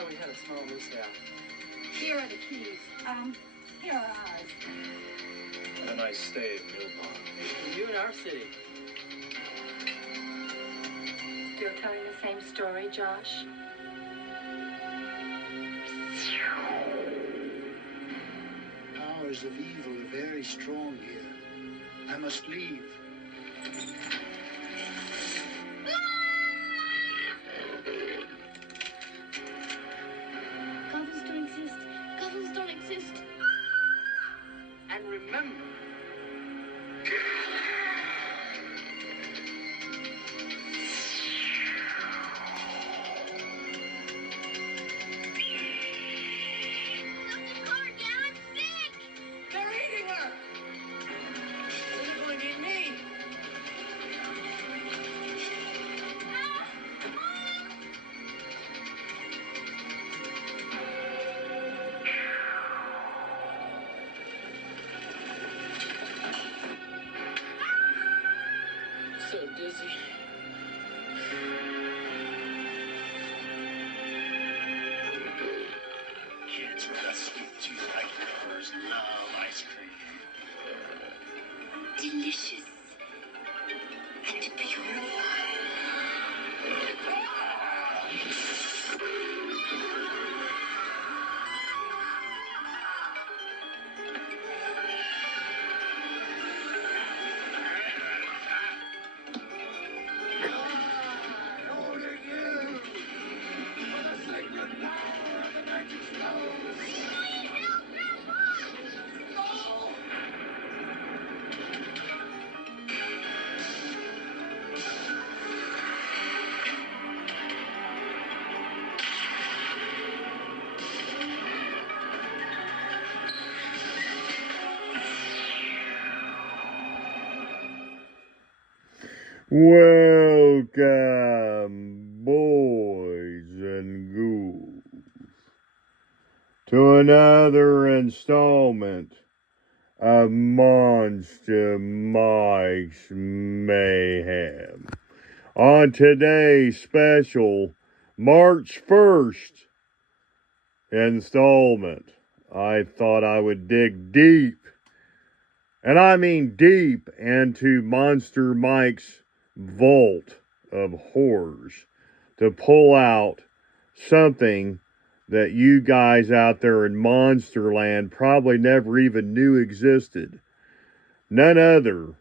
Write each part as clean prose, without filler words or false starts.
sorry we had a small mishap. Here are the keys. Here are ours. What a nice stay in Newport. You in our city. You're telling the same story, Josh? Powers of evil are very strong here. I must leave. Goblins don't exist. Goblins don't exist. And remember, they're eating her! They're going to eat me! So dizzy. Kids with a sweet tooth like yours love ice cream. Delicious. And purified. Welcome, boys and ghouls, to another installment of Monster Mike's Mayhem. On today's special March 1st installment, I thought I would dig deep, and I mean deep, into Monster Mike's vault of horrors to pull out something that you guys out there in Monsterland probably never even knew existed. None other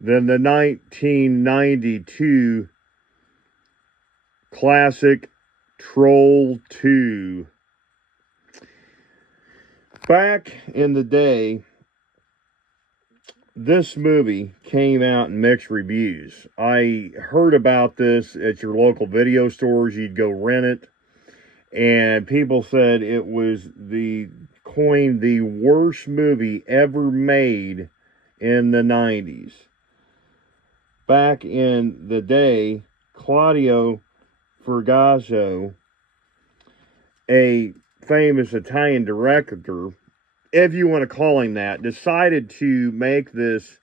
than the 1992 classic Troll 2. Back in the day, this movie came out in mixed reviews. I heard about this at your local video stores. You'd go rent it, and people said it was coined the worst movie ever made in the 90s. Back in the day, Claudio Fragasso, a famous Italian director, if you want to call him that, decided to make this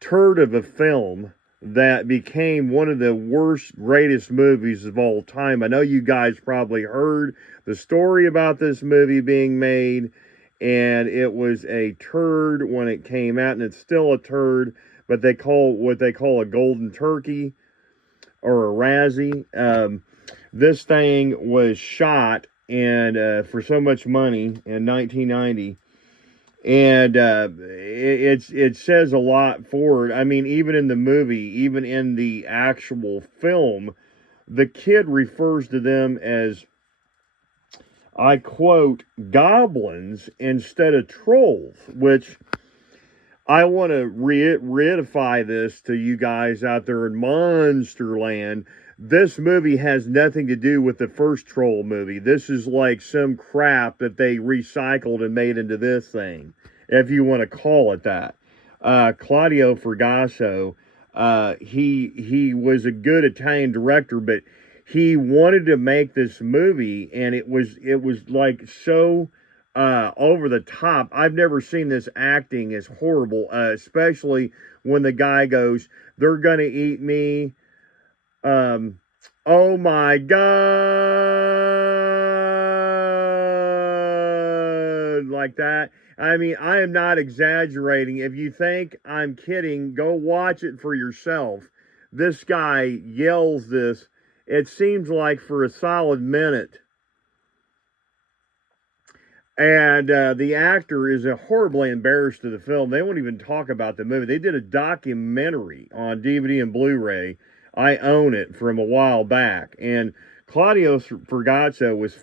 turd of a film that became one of the worst, greatest movies of all time. I know you guys probably heard the story about this movie being made, and it was a turd when it came out, and it's still a turd, but they call what they call a golden turkey or a Razzie. This thing was shot and for so much money in 1990. And it says a lot for it. I mean, even in the movie, even in the actual film, the kid refers to them as, I quote, goblins instead of trolls, which I want to reiterate this to you guys out there in Monsterland. This movie has nothing to do with the first Troll movie. This is like some crap that they recycled and made into this thing, if you want to call it that. Claudio Fragasso, he was a good Italian director, but he wanted to make this movie, and it was like so over the top. I've never seen this acting as horrible, especially when the guy goes, "They're gonna eat me. Oh my God." like that. I mean, I am not exaggerating. If you think I'm kidding, go watch it for yourself. This guy yells this, it seems like for a solid minute. And the actor is horribly embarrassed of the film. They won't even talk about the movie. They did a documentary on DVD and Blu-ray. I own it from a while back. And Claudio Fragasso was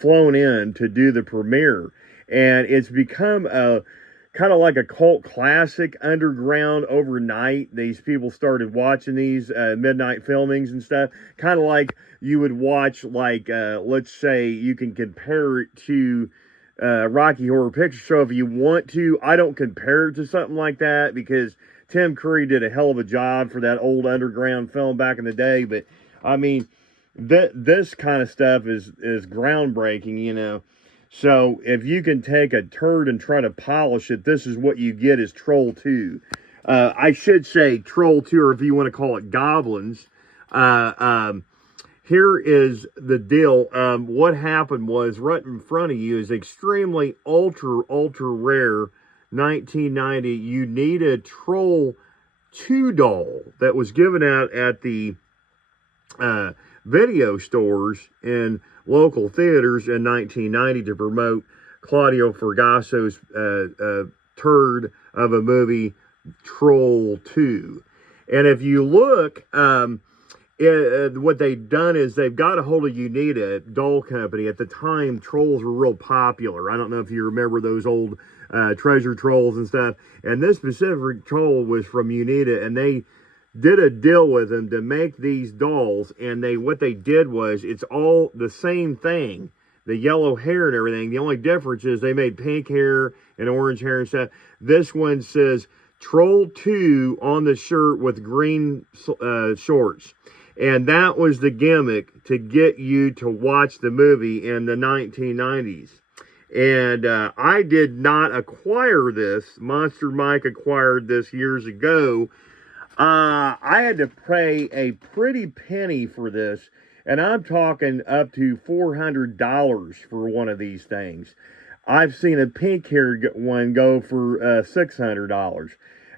flown in to do the premiere. And it's become a kind of like a cult classic underground overnight. These people started watching these midnight filmings and stuff. Kind of like you would watch, like, let's say you can compare it to Rocky Horror Picture Show if you want to. I don't compare it to something like that because Tim Curry did a hell of a job for that old underground film back in the day. But, I mean, this kind of stuff is groundbreaking, you know. So if you can take a turd and try to polish it, this is what you get is Troll 2. I should say Troll 2, or if you want to call it Goblins. Here is the deal. What happened was right in front of you is extremely ultra rare 1990 Unita Troll 2 doll that was given out at the video stores in local theaters in 1990 to promote Claudio Fragasso's turd of a movie, Troll 2. And if you look, what they've done is they've got a hold of Unita doll company. At the time, trolls were real popular. I don't know if you remember those old treasure trolls and stuff. And this specific troll was from Unita, and they did a deal with them to make these dolls, and what they did was, it's all the same thing, the yellow hair and everything. The only difference is they made pink hair and orange hair and stuff. This one says Troll 2 on the shirt with green shorts, and that was the gimmick to get you to watch the movie in the 1990s. And I did not acquire this. Monster Mike acquired this years ago. I had to pay a pretty penny for this, and I'm talking up to $400 for one of these things. I've seen a pink-haired one go for $600.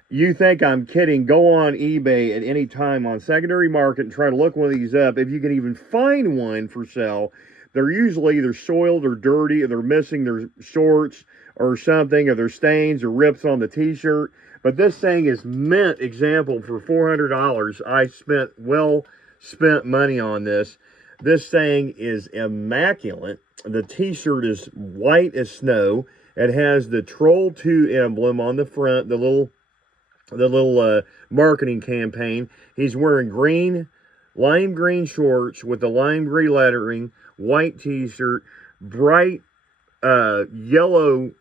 You think I'm kidding? Go on eBay at any time on secondary market and try to look one of these up. If you can even find one for sale, they're usually either soiled or dirty, or they're missing their shorts or something, or there's stains or rips on the t-shirt. But this thing is mint example for $400. I spent well-spent money on this. This thing is immaculate. The t-shirt is white as snow. It has the Troll 2 emblem on the front, the little marketing campaign. He's wearing lime green shorts with the lime green lettering, white t-shirt, bright yellow,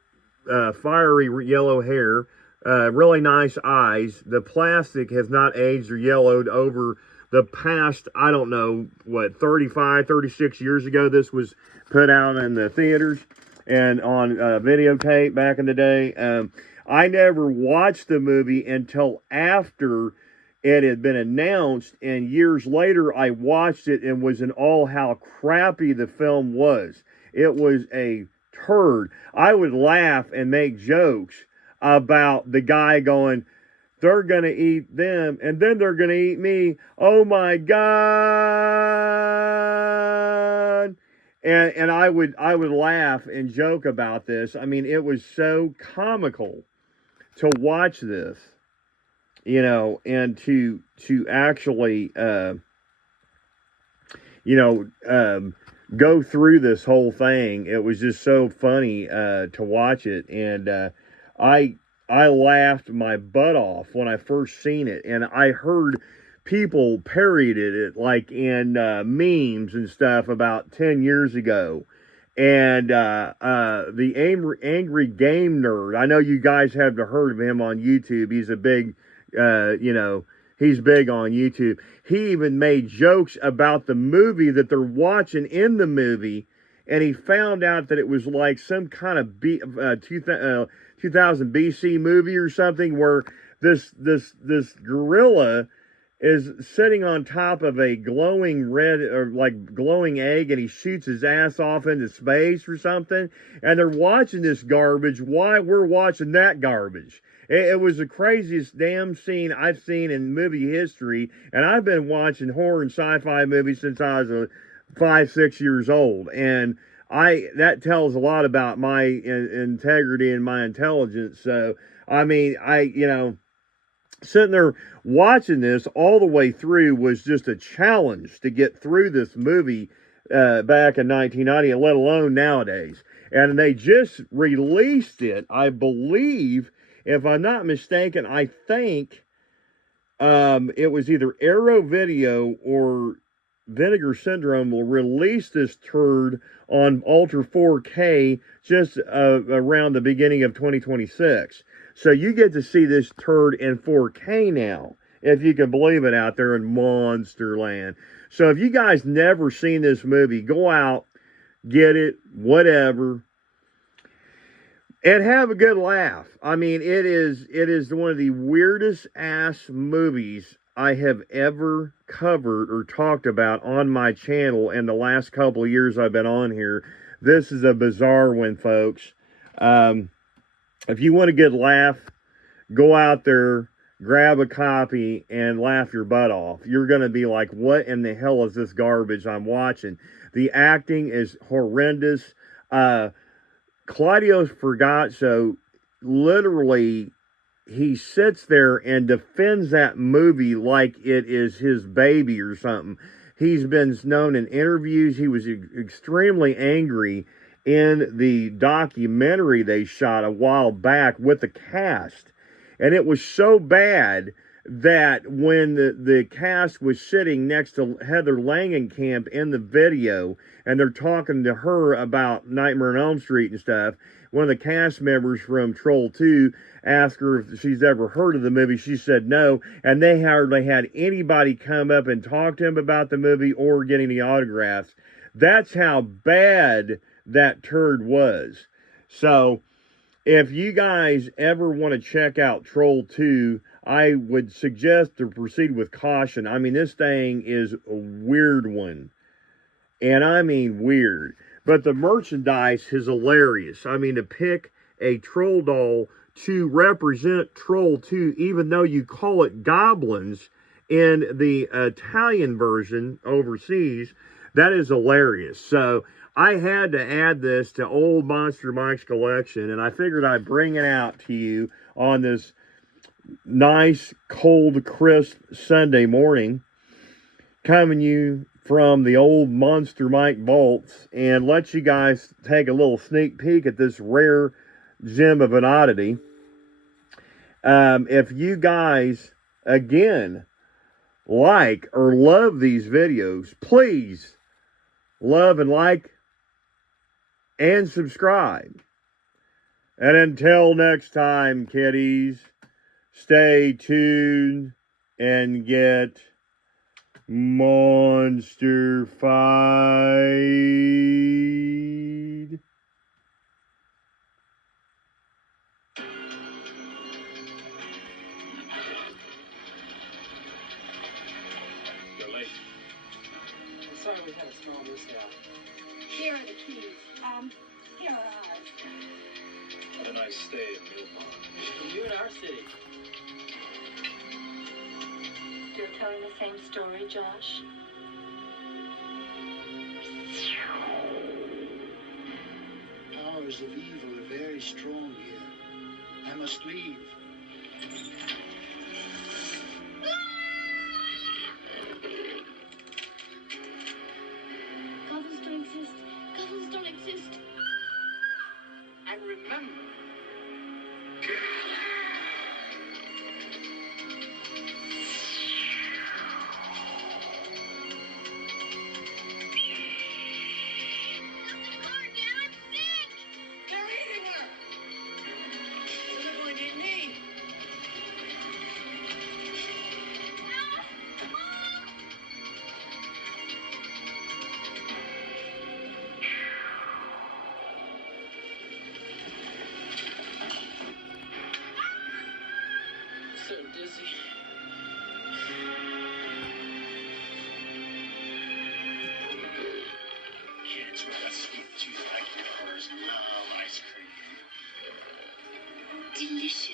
fiery yellow hair. Really nice eyes. The plastic has not aged or yellowed over the past, I don't know, 35, 36 years ago. This was put out in the theaters and on videotape back in the day. I never watched the movie until after it had been announced, and years later I watched it and was in awe how crappy the film was. It was a turd. I would laugh and make jokes about the guy going, they're going to eat them, and then they're going to eat me. Oh, my God. And I would laugh and joke about this. I mean, it was so comical to watch this, you know, and to actually, go through this whole thing. It was just so funny to watch it. And I laughed my butt off when I first seen it, and I heard people parodied it like in memes and stuff about 10 years ago. And the Angry Game Nerd, I know you guys have heard of him on YouTube. He's a big, he's big on YouTube. He even made jokes about the movie that they're watching in the movie, and he found out that it was like some kind of 2000 BC movie or something, where this gorilla is sitting on top of a glowing red or like glowing egg, and he shoots his ass off into space or something, and they're watching this garbage while we're watching that garbage. It was the craziest damn scene I've seen in movie history, and I've been watching horror and sci-fi movies since I was 5-6 years old, and that tells a lot about my integrity and my intelligence. So I mean, sitting there watching this all the way through was just a challenge to get through this movie back in 1990, let alone nowadays. And they just released it, I believe, if I'm not mistaken, I think it was either Arrow Video or Vinegar Syndrome will release this turd on Ultra 4K just around the beginning of 2026. So you get to see this turd in 4K now, if you can believe it, out there in Monsterland. So if you guys never seen this movie, go out, get it, whatever, and have a good laugh. I mean, it is one of the weirdest ass movies I have ever covered or talked about on my channel in the last couple of years I've been on here. This is a bizarre one, folks. If you want a good laugh, go out there, grab a copy, and laugh your butt off. You're going to be like, what in the hell is this garbage I'm watching? The acting is horrendous. Claudio Fragazzo, literally, he sits there and defends that movie like it is his baby or something. He's been known in interviews. He was extremely angry in the documentary they shot a while back with the cast. And it was so bad that when the cast was sitting next to Heather Langenkamp in the video, and they're talking to her about Nightmare on Elm Street and stuff, one of the cast members from Troll 2 asked her if she's ever heard of the movie. She said no, and they hardly had anybody come up and talk to him about the movie or get any autographs. That's how bad that turd was. So if you guys ever want to check out Troll 2, I would suggest to proceed with caution. I mean, this thing is a weird one. And I mean weird. But the merchandise is hilarious. I mean, to pick a troll doll to represent Troll 2, even though you call it goblins in the Italian version overseas, that is hilarious. So I had to add this to old Monster Mike's collection, and I figured I'd bring it out to you on this nice, cold, crisp Sunday morning, coming you from the old Monster Mike vaults, and let you guys take a little sneak peek at this rare gem of an oddity. If you guys, again, like or love these videos, please love and like and subscribe. And until next time, kiddies, stay tuned and get monster-fied. You're late. I'm sorry we had a small mishap. Here are the keys. Here are ours. Had a nice stay in Mill Pond. And you in our city. Still telling the same story, Josh? Powers of evil are very strong here. I must leave. Goblins don't exist. Goblins don't exist. And remember, They're eating her. So they're going to eat me. delicious.